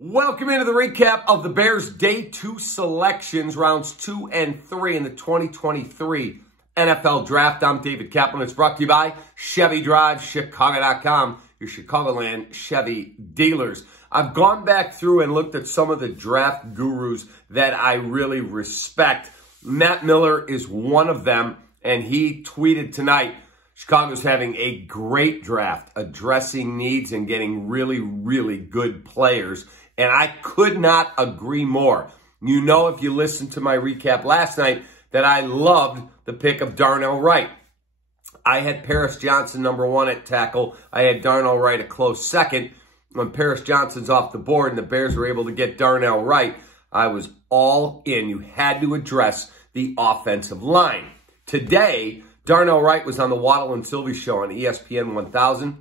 Welcome into the recap of the Bears' Day 2 selections, rounds 2 and 3 in the 2023 NFL Draft. I'm David Kaplan. It's brought to you by Chevy Drive, Chicago.com, your Chicagoland Chevy dealers. I've gone back through and looked at some of the draft gurus that I really respect. Matt Miller is one of them, and he tweeted tonight, Chicago's having a great draft, addressing needs and getting really, really good players. And I could not agree more. You know, if you listened to my recap last night, that I loved the pick of Darnell Wright. I had Paris Johnson #1 at tackle. I had Darnell Wright a close second. When Paris Johnson's off the board and the Bears were able to get Darnell Wright, I was all in. You had to address the offensive line. Today, Darnell Wright was on the Waddle and Sylvie show on ESPN 1000.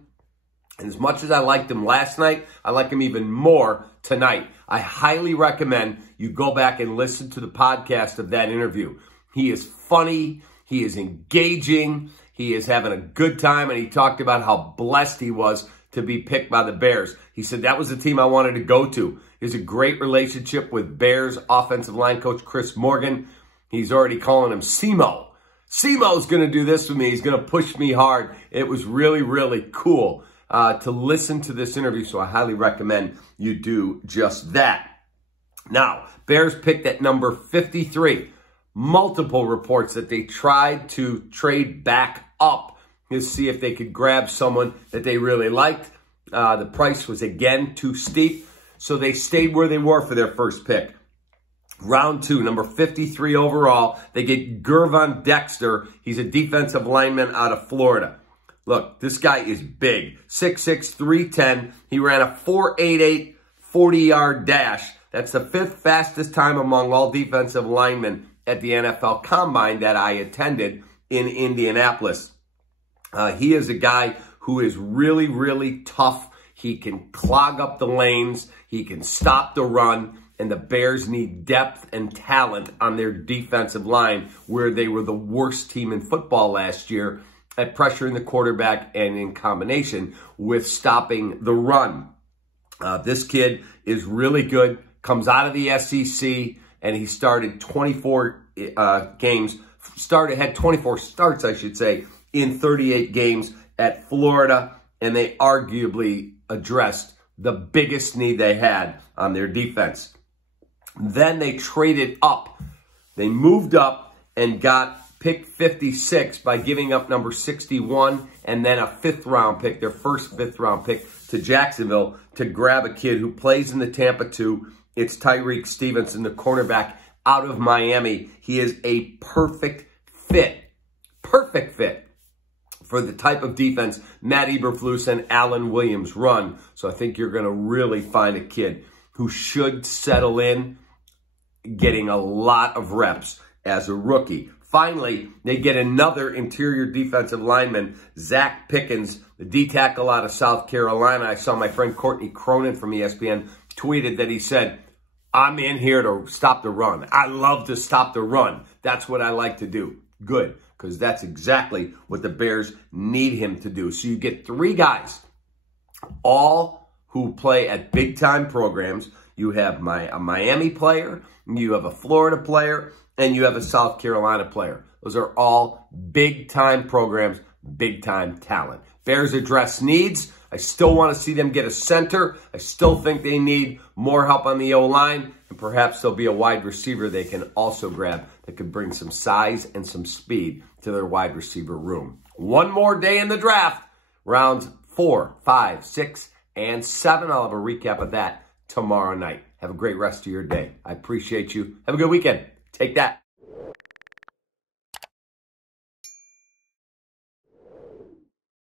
And as much as I liked him last night, I like him even more tonight. I highly recommend you go back and listen to the podcast of that interview. He is funny. He is engaging. He is having a good time. And he talked about how blessed he was to be picked by the Bears. He said that was the team I wanted to go to. He has a great relationship with Bears offensive line coach Chris Morgan. He's already calling him Simo. Simo's going to do this with me. He's going to push me hard. It was really, really cool to listen to this interview, so I highly recommend you do just that. Now, Bears picked at number 53. Multiple reports that they tried to trade back up to see if they could grab someone that they really liked. The price was, again, too steep, so they stayed where they were for their first pick. Round 2, number 53 overall, they get Gervon Dexter. He's a defensive lineman out of Florida. Look, this guy is big. 6'6", 310. He ran a 4.88 40-yard dash. That's the 5th fastest time among all defensive linemen at the NFL Combine that I attended in Indianapolis. He is a guy who is really, really tough. He can clog up the lanes. He can stop the run. And the Bears need depth and talent on their defensive line, where they were the worst team in football last year at pressuring the quarterback and in combination with stopping the run. This kid is really good, comes out of the SEC, and he started 24 games, had 24 starts, I should say, in 38 games at Florida, and they arguably addressed the biggest need they had on their defense. Then they traded up. They moved up and got pick 56 by giving up number 61 and then a 5th-round pick, their first 5th-round pick, to Jacksonville to grab a kid who plays in the Tampa 2. It's Tyreek Stevenson, the cornerback out of Miami. He is a perfect fit for the type of defense Matt Eberflus and Alan Williams run. So I think you're going to really find a kid who should settle in, getting a lot of reps as a rookie. Finally, they get another interior defensive lineman, Zach Pickens, the D-tackle out of South Carolina. I saw my friend Courtney Cronin from ESPN tweeted that he said, I'm in here to stop the run. I love to stop the run. That's what I like to do. Good, because that's exactly what the Bears need him to do. So you get 3 guys, all who play at big-time programs. You have a Miami player, you have a Florida player, and you have a South Carolina player. Those are all big-time programs, big-time talent. Bears address needs. I still want to see them get a center. I still think they need more help on the O-line, and perhaps there'll be a wide receiver they can also grab that could bring some size and some speed to their wide receiver room. One more day in the draft, rounds 4, 5, 6, and 7. I'll have a recap of that tomorrow night. Have a great rest of your day. I appreciate you. Have a good weekend. Take that.